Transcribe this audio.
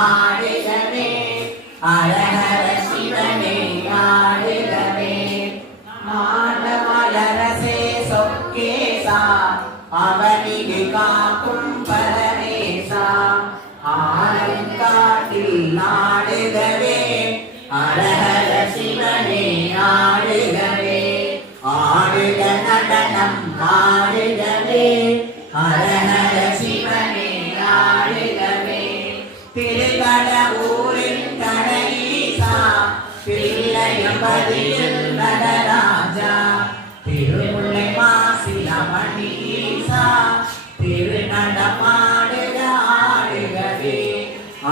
ஆடுகவே அரஹர சிவனே ஆடுகவே மாடமலரசே சொக்கேசா அவனிகு காக்கும் பரமேசா ஆலங்காட்டில் ஆடுகவே அரஹர சிவனே ஆடுகவே ஆடுக நடனம் ஆடுகவே அரஹர சிவனே ஆடுகவே திருகட ஊரின் கடையீசா பிள்ளையம்பதி